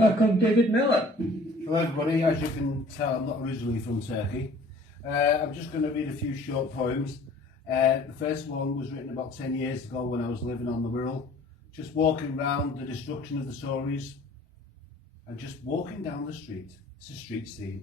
Welcome, David Miller. Hello everybody, as you can tell I'm not originally from Turkey. I'm just going to read a few short poems. The first one was written about 10 years ago when I was living on the Wirral, just walking around the destruction of the Tories and just walking down the street. It's a street scene.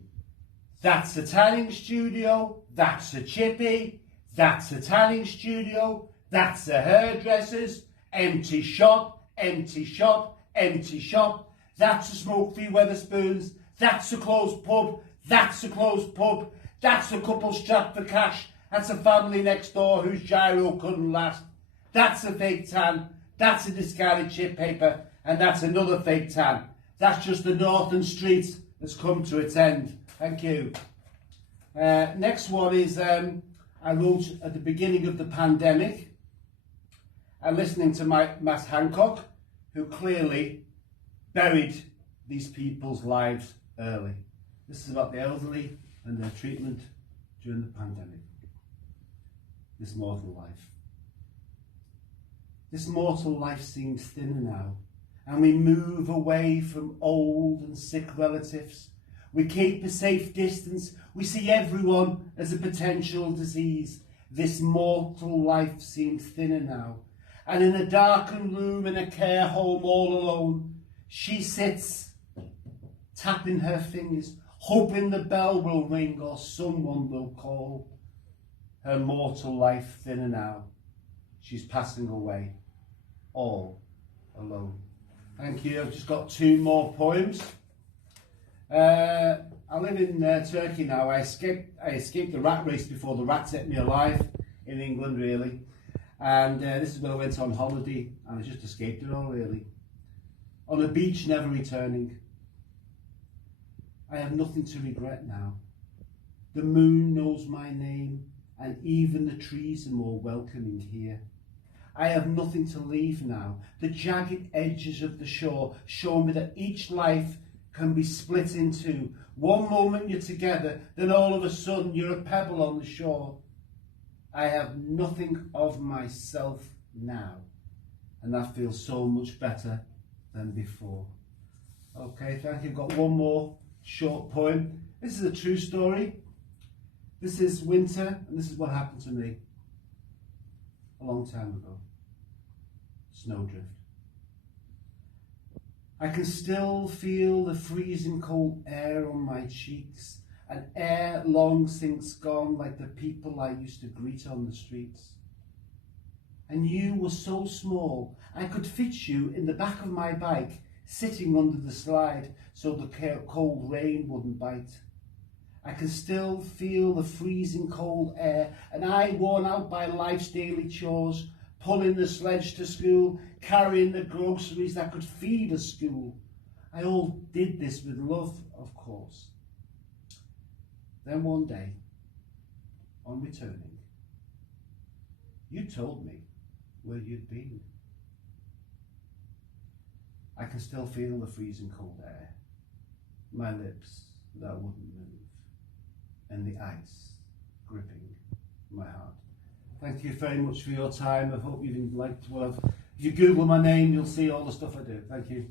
That's a tanning studio, that's a chippy, that's a tanning studio, that's a hairdresser's, empty shop, empty shop, empty shop. That's a smoke-free Weatherspoons, that's a closed pub, that's a closed pub, that's a couple strapped for cash, that's a family next door whose gyro couldn't last. That's a fake tan, that's a discarded chip paper, and that's another fake tan. That's just the northern street that's come to its end. Thank you. Next one is I wrote at the beginning of the pandemic and listening to Matt Hancock, who clearly buried these people's lives early. This is about the elderly and their treatment during the pandemic. This mortal life. This mortal life seems thinner now, and we move away from old and sick relatives. We keep a safe distance. We see everyone as a potential disease. This mortal life seems thinner now, and in a darkened room in a care home all alone, she sits, tapping her fingers, hoping the bell will ring or someone will call. Her mortal life thinner now. She's passing away, all alone. Thank you. I've just got two more poems. I live in Turkey now. I escaped the rat race before the rats ate me alive in England, really. And this is when I went on holiday, and I just escaped it all, really. On a beach, never returning. I have nothing to regret now. The moon knows my name, and even the trees are more welcoming here. I have nothing to leave now. The jagged edges of the shore show me that each life can be split in two. One moment you're together, then all of a sudden you're a pebble on the shore. I have nothing of myself now, and that feels so much better than before. Okay, thank you. I've got one more short poem. This is a true story. This is winter, and this is what happened to me a long time ago. Snowdrift. I can still feel the freezing cold air on my cheeks, an air long since gone, like the people I used to greet on the streets. And you were so small, I could fit you in the back of my bike, sitting under the slide so the cold rain wouldn't bite. I can still feel the freezing cold air, and I, worn out by life's daily chores, pulling the sledge to school, carrying the groceries that could feed a school. I all did this with love, of course. Then one day, on returning, you told me where you'd been. I can still feel the freezing cold air, my lips that wouldn't move, and the ice gripping my heart. Thank you very much for your time. I hope you've liked what I've... If you Google my name, you'll see all the stuff I do. Thank you.